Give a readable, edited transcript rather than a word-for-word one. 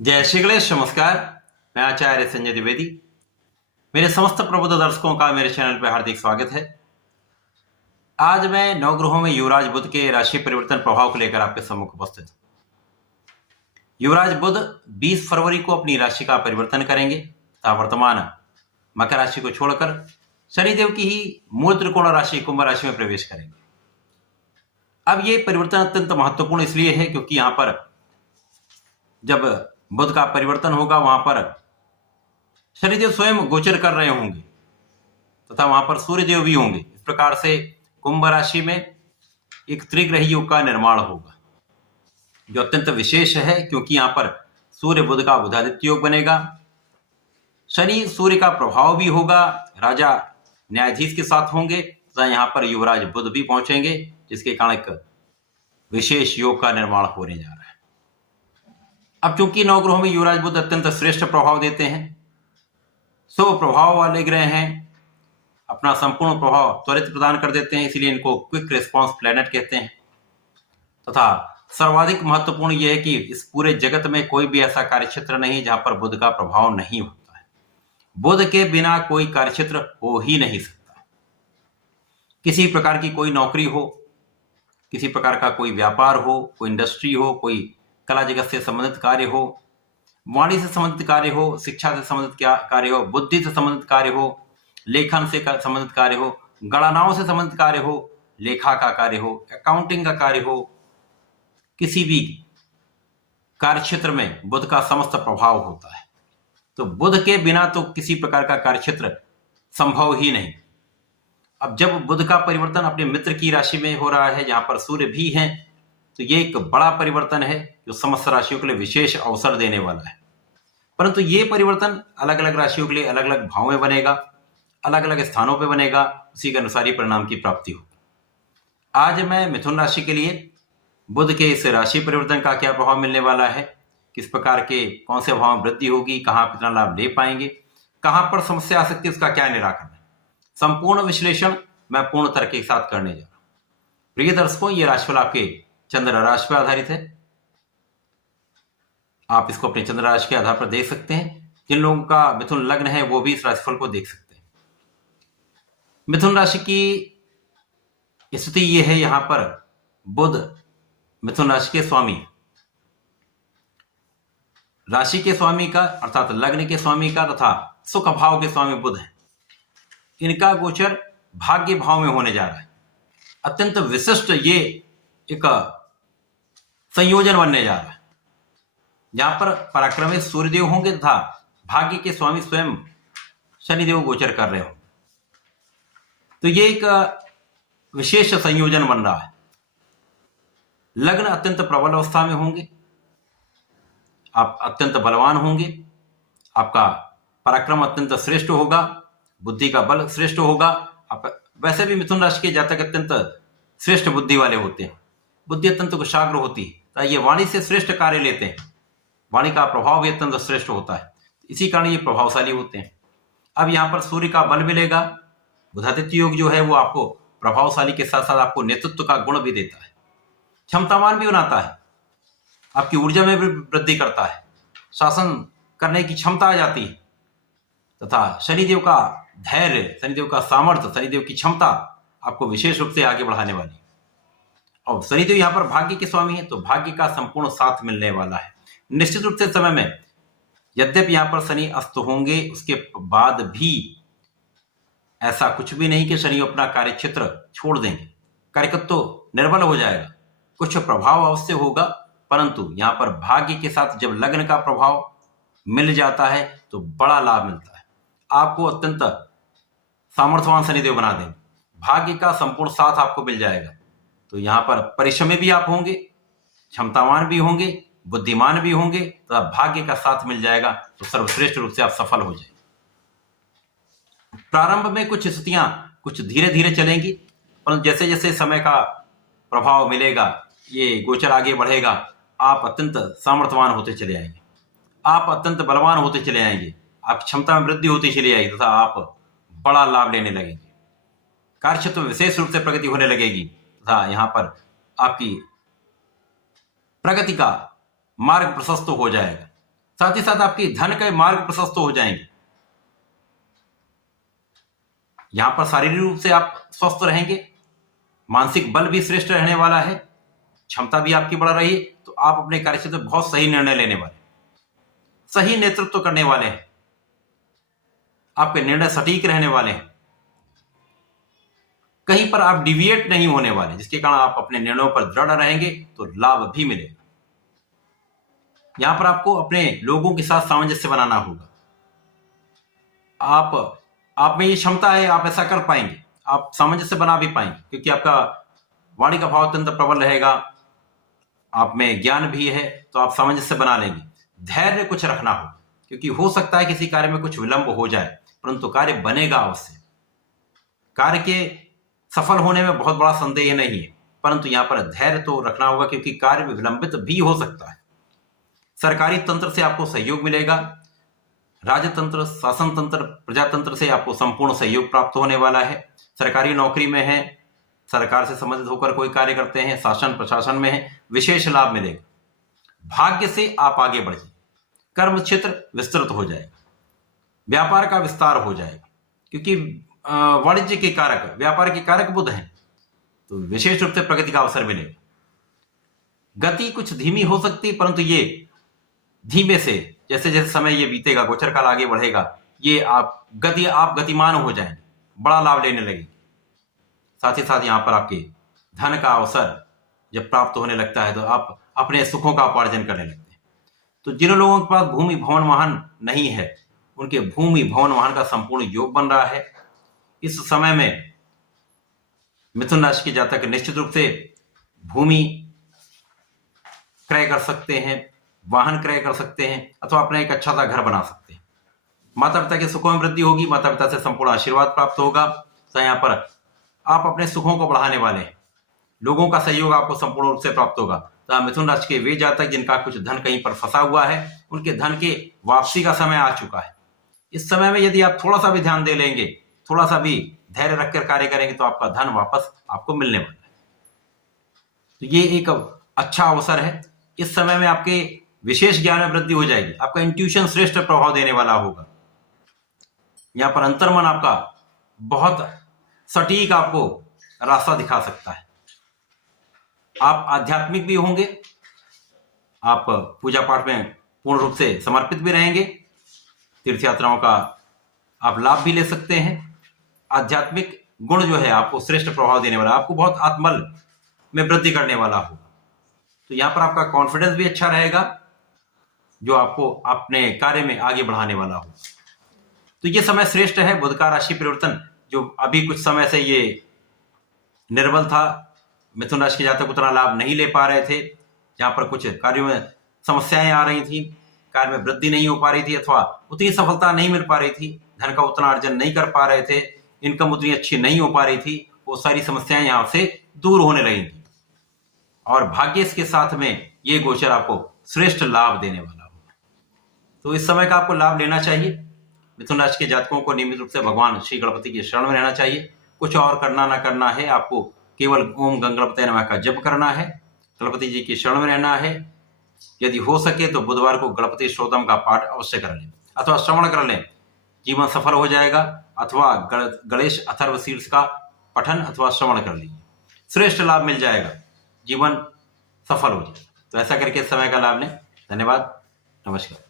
जय श्री गणेश। नमस्कार। मैं आचार्य संजय द्विवेदी। मेरे समस्त प्रबुद्ध दर्शकों का मेरे चैनल पर हार्दिक स्वागत है। आज मैं नवग्रहों में युवराज बुध के राशि परिवर्तन प्रभाव को लेकर आपके सम्मुख उपस्थित हूं। युवराज बुध 20 फरवरी को अपनी राशि का परिवर्तन करेंगे तथा वर्तमान मकर राशि को छोड़कर शनिदेव की ही मूल त्रिकोण राशि कुंभ राशि में प्रवेश करेंगे। अब ये परिवर्तन अत्यंत महत्वपूर्ण इसलिए है क्योंकि यहां पर जब बुध का परिवर्तन होगा वहां पर शनिदेव स्वयं गोचर कर रहे होंगे तथा वहां पर सूर्यदेव भी होंगे। इस प्रकार से कुंभ राशि में एक त्रिग्रही योग का निर्माण होगा जो अत्यंत विशेष है क्योंकि यहां पर सूर्य बुध का बुधादित्य योग बनेगा। शनि सूर्य का प्रभाव भी होगा, राजा न्यायाधीश के साथ होंगे तथा यहां पर युवराज बुध भी पहुंचेंगे जिसके कारण एक विशेष योग का निर्माण होने जा रहा है। अब चूंकि नवग्रहों में युवराज बुध अत्यंत श्रेष्ठ प्रभाव देते हैं, शुभ प्रभाव वाले ग्रह हैं, अपना संपूर्ण प्रभाव त्वरित प्रदान कर देते हैं, इसलिए इनको क्विक रिस्पांस प्लैनेट कहते हैं। तथा सर्वाधिक महत्वपूर्ण यह है कि इस पूरे जगत में कोई भी ऐसा कार्यक्षेत्र नहीं जहां पर बुध का प्रभाव नहीं होता है। बुध के बिना कोई कार्यक्षेत्र हो ही नहीं सकता। किसी प्रकार की कोई नौकरी हो, किसी प्रकार का कोई व्यापार हो, कोई इंडस्ट्री हो, कोई कला जगत से संबंधित कार्य हो, वाणी से संबंधित कार्य हो, शिक्षा से संबंधित कार्य हो, बुद्धि से संबंधित कार्य हो, लेखन से संबंधित कार्य हो, गणनाओं से संबंधित कार्य हो, लेखा का कार्य हो, अकाउंटिंग का कार्य हो, किसी भी कार्य क्षेत्र में बुध का समस्त प्रभाव होता है। तो बुध के बिना तो किसी प्रकार का कार्य क्षेत्र संभव ही नहीं। अब जब बुध का परिवर्तन अपने मित्र की राशि में हो रहा है जहां पर सूर्य भी हैं, तो ये एक बड़ा परिवर्तन है जो समस्त राशियों के लिए विशेष अवसर देने वाला है। परंतु ये परिवर्तन अलग अलग राशियों के लिए अलग अलग भाव में बनेगा, अलग अलग स्थानों पे बनेगा, उसी के अनुसार ही परिणाम की प्राप्ति होगी। आज मैं मिथुन राशि के लिए बुध के इस राशि परिवर्तन का क्या प्रभाव मिलने वाला है, किस प्रकार के कौन से भाव में वृद्धि होगी, कहाँ कितना लाभ ले पाएंगे, कहाँ पर समस्या आ सकती है, उसका क्या निराकरण है, संपूर्ण विश्लेषण मैं पूर्ण तर्क के साथ करने जा रहा हूं। प्रिय दर्शकों, ये राशिफल आपके चंद्र राशि पर आधारित है। आप इसको अपने चंद्र राशि के आधार पर देख सकते हैं। जिन लोगों का मिथुन लग्न है वो भी इस राशिफल को देख सकते हैं। मिथुन राशि की स्थिति ये है, यहां पर बुध मिथुन राशि के स्वामी, राशि के स्वामी का अर्थात लग्न के स्वामी का तथा सुख भाव के स्वामी बुध है। इनका गोचर भाग्य भाव में होने जा रहा है। अत्यंत विशिष्ट ये एक संयोजन बनने जा रहा है जहां पर पराक्रमी सूर्यदेव होंगे तथा भाग्य के स्वामी स्वयं शनिदेव गोचर कर रहे होंगे। तो ये एक विशेष संयोजन बन रहा है। लग्न अत्यंत प्रबल अवस्था में होंगे, आप अत्यंत बलवान होंगे, आपका पराक्रम अत्यंत श्रेष्ठ होगा, बुद्धि का बल श्रेष्ठ होगा। आप वैसे भी मिथुन राशि के जातक अत्यंत श्रेष्ठ बुद्धि वाले होते हैं, बुद्धि अत्यंत कुशाग्र होती है, ये वाणी से श्रेष्ठ कार्य लेते हैं, वाणी का प्रभाव भी अत्यंत श्रेष्ठ होता है, इसी कारण ये प्रभावशाली होते हैं। अब यहाँ पर सूर्य का बल मिलेगा, बुधादित्य योग जो है वो आपको प्रभावशाली के साथ साथ आपको नेतृत्व का गुण भी देता है, क्षमतावान भी बनाता है, आपकी ऊर्जा में भी वृद्धि करता है, शासन करने की क्षमता आ जाती है तथा शनिदेव का धैर्य, शनिदेव का सामर्थ्य, शनिदेव की क्षमता आपको विशेष रूप से आगे बढ़ाने वाली। और शनिदेव यहाँ पर भाग्य के स्वामी है तो भाग्य का संपूर्ण साथ मिलने वाला है। निश्चित रूप से समय में यद्यपि यहाँ पर शनि अस्त होंगे, उसके बाद भी ऐसा कुछ भी नहीं कि शनि अपना कार्यक्षेत्र छोड़ देंगे, कार्यकत्व तो निर्बल हो जाएगा, कुछ प्रभाव अवश्य होगा, परंतु यहाँ पर भाग्य के साथ जब लग्न का प्रभाव मिल जाता है तो बड़ा लाभ मिलता है। आपको अत्यंत सामर्थ्यवान शनिदेव बना देंगे, भाग्य का संपूर्ण साथ आपको मिल जाएगा। तो यहाँ पर परिश्रमी भी आप होंगे, क्षमतावान भी होंगे, बुद्धिमान भी होंगे, तो भाग्य का साथ मिल जाएगा तो सर्वश्रेष्ठ रूप से आप सफल हो जाएंगे। प्रारंभ में कुछ स्थितियां कुछ धीरे धीरे चलेंगी, परंतु जैसे जैसे समय का प्रभाव मिलेगा, ये गोचर आगे बढ़ेगा, आप अत्यंत सामर्थ्यवान होते चले आएंगे, आप अत्यंत बलवान होते चले आएंगे, आपकी क्षमता में वृद्धि होती चली आएगी तथा आप बड़ा लाभ लेने लगेंगे, कार्यक्षेत्र में विशेष रूप से प्रगति होने लगेगी तथा यहाँ पर आपकी प्रगति का मार्ग प्रशस्त हो जाएगा। साथ ही साथ आपकी धन के मार्ग प्रशस्त हो जाएंगे। यहां पर शारीरिक रूप से आप स्वस्थ रहेंगे, मानसिक बल भी श्रेष्ठ रहने वाला है, क्षमता भी आपकी बढ़ रही है, तो आप अपने कार्यक्षेत्र में बहुत सही निर्णय लेने वाले, सही नेतृत्व करने वाले हैं, आपके निर्णय सटीक रहने वाले हैं, कहीं पर आप डिविएट नहीं होने वाले, जिसके कारण आप अपने निर्णयों पर दृढ़ रहेंगे तो लाभ भी मिलेगा। यहां पर आपको अपने लोगों के साथ सामंजस्य बनाना होगा। आप में ये क्षमता है, आप ऐसा कर पाएंगे, आप सामंजस्य बना भी पाएंगे, क्योंकि आपका वाणी का भाव तंत्र प्रबल रहेगा, आप में ज्ञान भी है, तो आप सामंजस्य बना लेंगे। धैर्य कुछ रखना हो, क्योंकि हो सकता है किसी कार्य में कुछ विलंब हो जाए, परंतु कार्य बनेगा अवश्य। कार्य के सफल होने में बहुत बड़ा संदेह नहीं है, परंतु यहां पर धैर्य तो रखना होगा, क्योंकि कार्य विलंबित भी हो सकता है। सरकारी तंत्र से आपको सहयोग मिलेगा, राजतंत्र, शासन तंत्र, प्रजातंत्र से आपको संपूर्ण सहयोग प्राप्त होने वाला है। सरकारी नौकरी में है, सरकार से संबंधित होकर कोई कार्य करते हैं, शासन प्रशासन में है, विशेष लाभ मिलेगा। भाग्य से आप आगे बढ़ जाए, कर्म क्षेत्र विस्तृत हो जाएगा, व्यापार का विस्तार हो जाएगा, क्योंकि वाणिज्य के कारक, व्यापार के कारक बुध हैं, तो विशेष रूप से प्रगति का अवसर मिलेगा। गति कुछ धीमी हो सकती है, परंतु ये धीमे से जैसे जैसे समय ये बीतेगा, गोचर काल आगे बढ़ेगा, ये आप गतिमान हो जाएंगे, बड़ा लाभ लेने लगेंगे। साथ ही साथ यहाँ पर आपके धन का अवसर जब प्राप्त होने लगता है तो आप अपने सुखों का उपार्जन करने लगते हैं। तो जिन लोगों के पास भूमि भवन वाहन नहीं है, उनके भूमि भवन वाहन का संपूर्ण योग बन रहा है। इस समय में मिथुन राशि के जातक निश्चित रूप से भूमि क्रय कर सकते हैं, वाहन क्रय कर सकते हैं, अथवा अपना एक अच्छा सा घर बना सकते हैं। माता पिता के सुखों में वृद्धि होगी, माता पिता से संपूर्ण आशीर्वाद प्राप्त होगा। तो यहाँ पर आप अपने सुखों को बढ़ाने वाले हैं, लोगों का सहयोग आपको संपूर्ण रूप से प्राप्त होगा। तो मिथुन राशि के वे जातक जिनका कुछ धन कहीं पर फंसा हुआ है, उनके धन के वापसी का समय आ चुका है। इस समय में यदि आप थोड़ा सा भी ध्यान दे लेंगे, थोड़ा सा भी धैर्य रखकर कार्य करेंगे, तो आपका धन वापस आपको मिलने वाला है। तो ये एक अच्छा अवसर है। इस समय में आपके विशेष ज्ञान में वृद्धि हो जाएगी, आपका इंट्यूशन श्रेष्ठ प्रभाव देने वाला होगा। यहां पर अंतर्मन आपका बहुत सटीक आपको रास्ता दिखा सकता है। आप आध्यात्मिक भी होंगे, आप पूजा पाठ में पूर्ण रूप से समर्पित भी रहेंगे, तीर्थ यात्राओं का आप लाभ भी ले सकते हैं। आध्यात्मिक गुण जो है आपको श्रेष्ठ प्रभाव देने वाला, आपको बहुत आत्मबल में वृद्धि करने वाला होगा। तो यहाँ पर आपका कॉन्फिडेंस भी अच्छा रहेगा, जो आपको अपने कार्य में आगे बढ़ाने वाला हो। तो ये समय श्रेष्ठ है। बुध का राशि परिवर्तन जो अभी कुछ समय से ये निर्बल था, मिथुन राशि के जातक उतना लाभ नहीं ले पा रहे थे, जहां पर कुछ कार्यों में समस्याएं आ रही थी, कार्य में वृद्धि नहीं हो पा रही थी, अथवा उतनी सफलता नहीं मिल पा रही थी, धन का उतना अर्जन नहीं कर पा रहे थे, इनकम उतनी अच्छी नहीं हो पा रही थी, वो सारी समस्याएं यहां से दूर होने लगी थी। और भाग्य के साथ में ये गोचर आपको श्रेष्ठ लाभ देने वाला होगा। तो इस समय का आपको लाभ लेना चाहिए। मिथुन राशि के जातकों को नियमित रूप से भगवान श्री गणपति के शरण में रहना चाहिए। कुछ और करना ना करना है, आपको केवल ओम गंगणपतये नमः का जप करना है, गणपति जी के शरण में रहना है। यदि हो सके तो बुधवार को गणपति स्तोत्रम का पाठ अवश्य कर लें, अथवा श्रवण कर लें, जीवन सफल हो जाएगा। अथवा गणेश अथर्व शीर्ष का पठन अथवा श्रवण कर लीजिए, श्रेष्ठ लाभ मिल जाएगा, जीवन सफल हो जाए। तो ऐसा करके समय का लाभ लें। धन्यवाद, नमस्कार।